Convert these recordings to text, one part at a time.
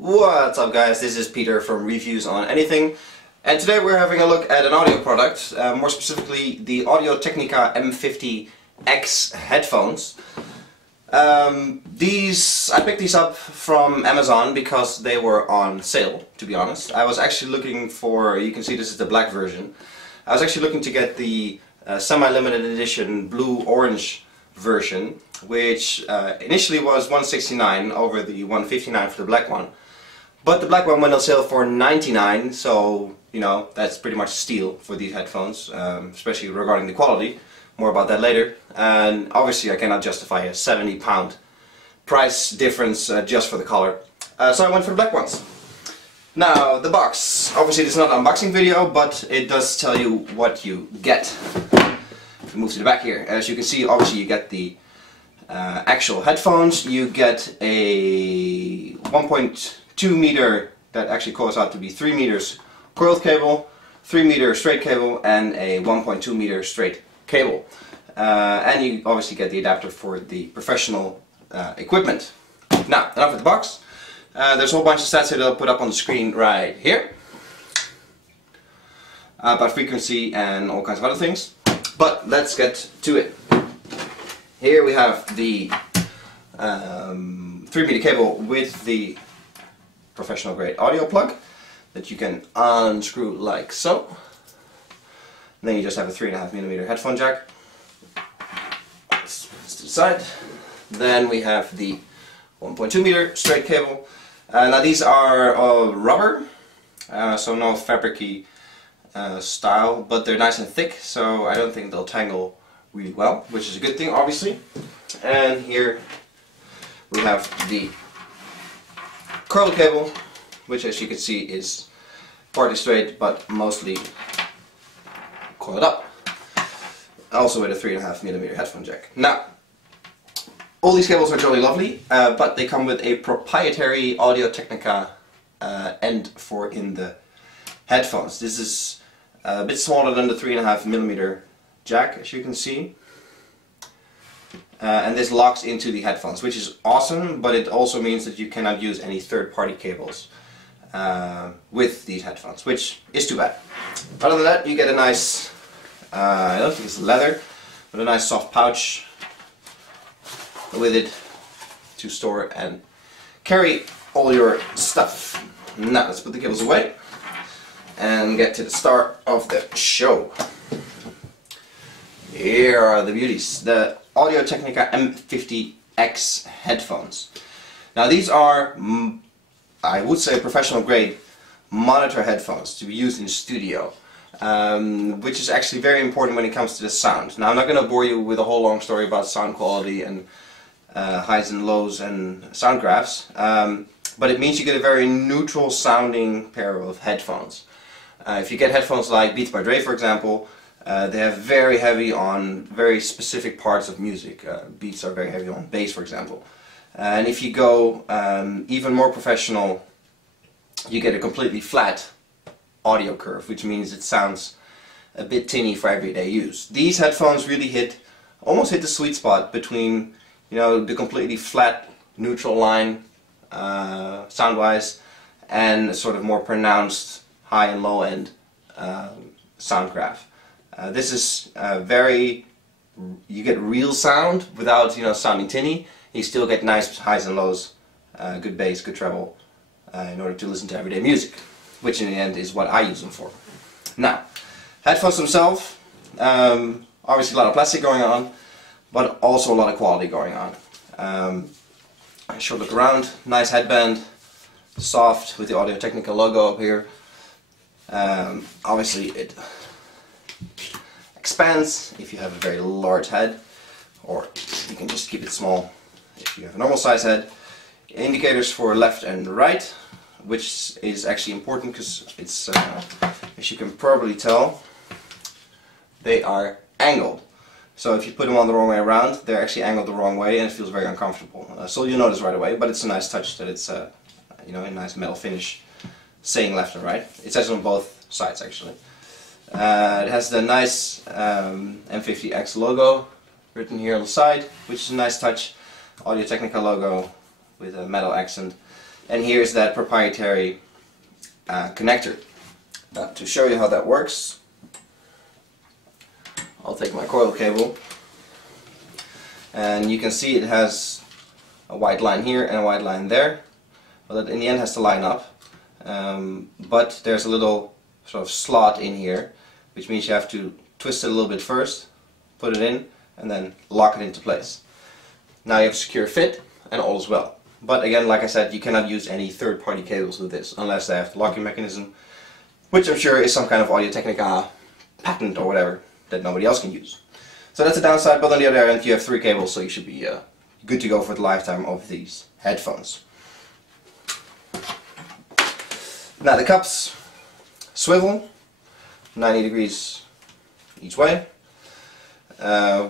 What's up guys, this is Peter from Reviews on Anything, and today we're having a look at an audio product, more specifically the Audio-Technica M50x headphones. I picked these up from Amazon because they were on sale, to be honest. I was actually looking for, you can see this is the black version, I was actually looking to get the semi-limited edition blue-orange version, which initially was $169 over the $159 for the black one. But the black one went on sale for $99, so you know that's pretty much a steal for these headphones, especially regarding the quality. More about that later. And obviously I cannot justify a £70 price difference just for the color. So I went for the black ones. Now the box. Obviously this is not an unboxing video, but it does tell you what you get. If we move to the back here, as you can see, obviously you get the actual headphones. You get a 1.2 meter, that actually goes out to be 3 meters coiled cable, 3 meter straight cable, and a 1.2 meter straight cable. And you obviously get the adapter for the professional equipment. Now, enough with the box. There's a whole bunch of stats here that I'll put up on the screen right here. About frequency and all kinds of other things. But let's get to it. Here we have the 3 meter cable with the professional grade audio plug that you can unscrew like so. And then you just have a 3.5mm headphone jack. Let's to the side. Then we have the 1.2 meter straight cable. Now these are rubber, so no fabric-y style, but they're nice and thick, so I don't think they'll tangle really well, which is a good thing, obviously. And here we have the coil cable, which as you can see is partly straight but mostly coiled up, also with a 3.5mm headphone jack. Now all these cables are jolly lovely, but they come with a proprietary Audio-Technica end for in the headphones. This is a bit smaller than the 3.5mm jack, as you can see, and this locks into the headphones, which is awesome, but it also means that you cannot use any third-party cables with these headphones, which is too bad. Other than that, you get a nice, I don't think it's leather, but a nice soft pouch with it to store and carry all your stuff. Now let's put the cables away and get to the start of the show. Here are the beauties, the Audio-Technica M50x headphones. Now these are, I would say, professional grade monitor headphones to be used in the studio, which is actually very important when it comes to the sound. Now I'm not going to bore you with a whole long story about sound quality and highs and lows and sound graphs, but it means you get a very neutral sounding pair of headphones. If you get headphones like Beats by Dre, for example, they have very heavy on very specific parts of music. Beats are very heavy on bass, for example. And if you go even more professional, you get a completely flat audio curve, which means it sounds a bit tinny for everyday use. These headphones really almost hit the sweet spot between, you know, the completely flat, neutral line, sound-wise, and a sort of more pronounced high and low end sound graph. This is you get real sound without, you know, sounding tinny. You still get nice highs and lows, good bass, good treble, in order to listen to everyday music, which in the end is what I use them for. Now, headphones themselves, obviously a lot of plastic going on, but also a lot of quality going on. Short look around, nice headband, soft with the Audio-Technica logo up here. Obviously it expands if you have a very large head, or you can just keep it small if you have a normal size head. Indicators for left and right, which is actually important because it's, as you can probably tell, they are angled. So if you put them on the wrong way around, they're actually angled the wrong way and it feels very uncomfortable. So you'll notice right away, but it's a nice touch that it's you know, a nice metal finish saying left and right. It says on both sides actually. It has the nice M50x logo written here on the side, which is a nice touch. Audio-Technica logo with a metal accent. and here's that proprietary connector. To show you how that works, I'll take my coil cable, and you can see it has a white line here and a white line there. Well, that in the end has to line up, but there's a little sort of slot in here, which means you have to twist it a little bit first, put it in, and then lock it into place. Now you have a secure fit, and all is well. But again, like I said, you cannot use any third-party cables with this unless they have the locking mechanism, which I'm sure is some kind of Audio-Technica patent or whatever that nobody else can use. So that's a downside, but on the other hand you have 3 cables, so you should be good to go for the lifetime of these headphones. Now the cups swivel 90 degrees each way,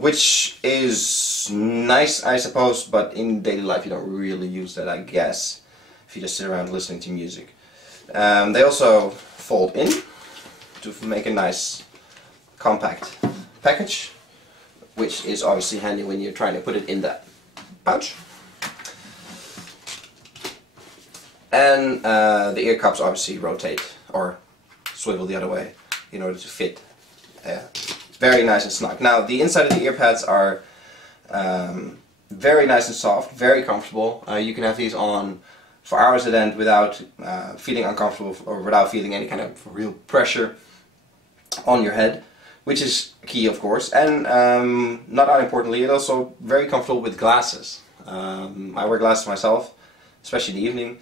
which is nice, I suppose, but in daily life you don't really use that, I guess, if you just sit around listening to music. They also fold in to make a nice compact package, which is obviously handy when you're trying to put it in that pouch. And the ear cups obviously rotate or swivel the other way in order to fit. Very nice and snug. Now the inside of the ear pads are very nice and soft, very comfortable. You can have these on for hours at end without feeling uncomfortable or without feeling any kind of real pressure on your head, which is key, of course. And not unimportantly, it's also very comfortable with glasses. I wear glasses myself, especially in the evening,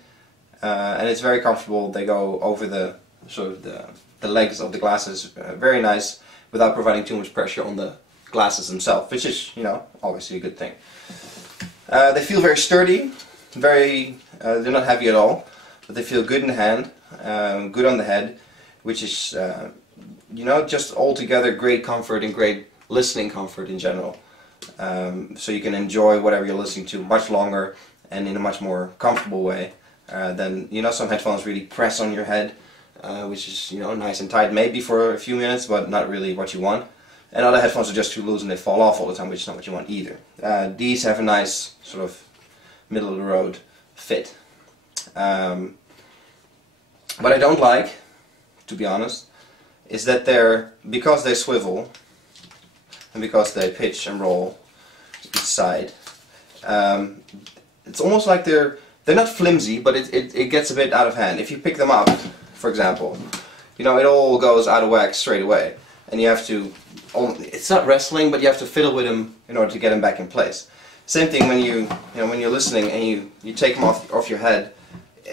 and it's very comfortable. They go over the sort of the legs of the glasses, very nice, without providing too much pressure on the glasses themselves, which is, you know, obviously a good thing. They feel very sturdy, they're not heavy at all, but they feel good in the hand, good on the head, which is, you know, just altogether great comfort and great listening comfort in general. So you can enjoy whatever you're listening to much longer and in a much more comfortable way than, you know, some headphones really press on your head, which is, you know, nice and tight maybe for a few minutes, but not really what you want. And other headphones are just too loose and they fall off all the time, which is not what you want either. These have a nice sort of middle of the road fit. What I don't like, to be honest, is that because they swivel and because they pitch and roll each side, it's almost like they're not flimsy, but it gets a bit out of hand. If you pick them up, for example, you know, it all goes out of whack straight away, and you have to, it's not wrestling, but you have to fiddle with them in order to get them back in place. Same thing when when you're listening and you take them off your head.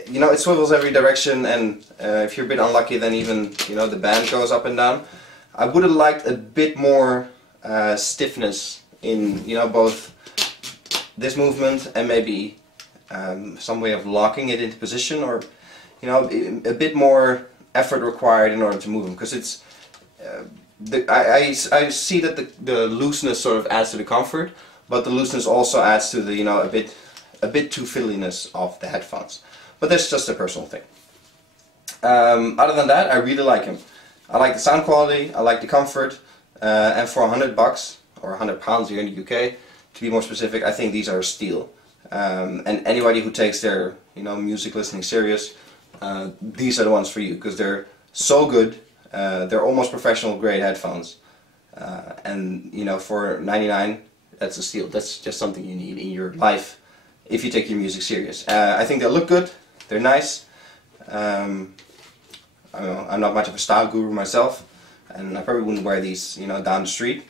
You know, it swivels every direction, and if you're a bit unlucky, then even, you know, the band goes up and down. I would have liked a bit more stiffness in, you know, both this movement and maybe some way of locking it into position, or, you know, a bit more effort required in order to move them, because it's I see that the looseness sort of adds to the comfort, but the looseness also adds to the, you know, a bit too fiddliness of the headphones. But that's just a personal thing. Other than that, I really like them. I like the sound quality, I like the comfort, and for $100 or £100 here in the UK, to be more specific, I think these are a steal. And anybody who takes their, you know, music listening serious, these are the ones for you, because they're so good. They're almost professional grade headphones, and, you know, for $99, that's a steal. That's just something you need in your life if you take your music serious. I think they look good. They're nice. I don't know, I'm not much of a style guru myself, and I probably wouldn't wear these, you know, down the street.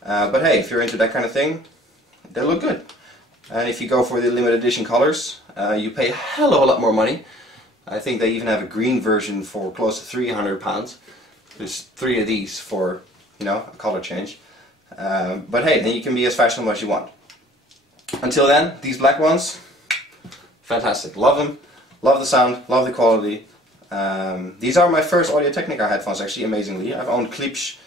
But hey, if you're into that kind of thing, they look good. And if you go for the limited edition colors, you pay a hell of a lot more money. I think they even have a green version for close to £300. There's 3 of these for, you know, a color change. But hey, then you can be as fashionable as you want. Until then, these black ones, fantastic. Love them. Love the sound. Love the quality. These are my first Audio-Technica headphones, actually, amazingly. I've owned Klipsch,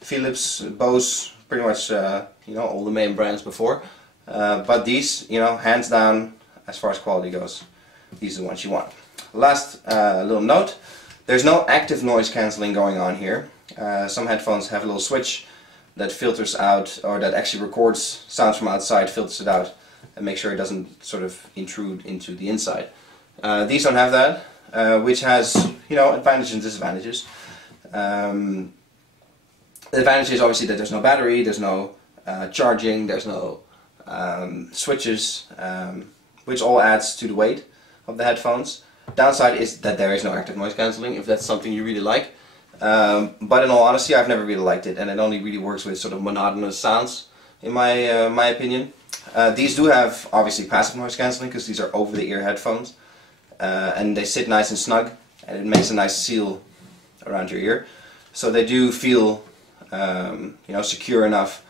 Philips, Bose, pretty much, you know, all the main brands before. But these, you know, hands down, as far as quality goes, these are the ones you want. Last little note, there's no active noise cancelling going on here. Some headphones have a little switch that filters out, or that actually records sounds from outside, filters it out, and makes sure it doesn't sort of intrude into the inside. These don't have that, which has, you know, advantages and disadvantages. The advantage is obviously that there's no battery, there's no charging, there's no switches, which all adds to the weight of the headphones. Downside is that there is no active noise cancelling, if that's something you really like. But in all honesty, I've never really liked it, and it only really works with sort of monotonous sounds, in my my opinion. These do have obviously passive noise cancelling because these are over-the-ear headphones, and they sit nice and snug, and it makes a nice seal around your ear, so they do feel you know, secure enough.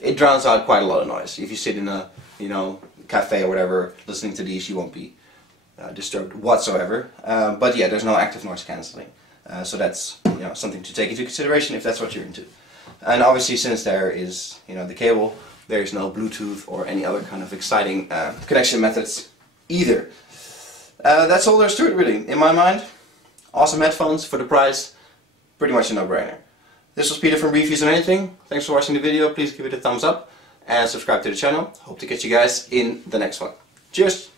It drowns out quite a lot of noise. If you sit in a, you know, cafe or whatever listening to these, you won't be disturbed whatsoever. But yeah, there's no active noise cancelling, so that's, you know, something to take into consideration if that's what you're into. And obviously, since there is, you know, the cable, there is no Bluetooth or any other kind of exciting connection methods either. That's all there's to it, really. In my mind, awesome headphones for the price, pretty much a no-brainer. This was Peter from Reviews on Anything. Thanks for watching the video. Please give it a thumbs up and subscribe to the channel. Hope to catch you guys in the next one. Cheers!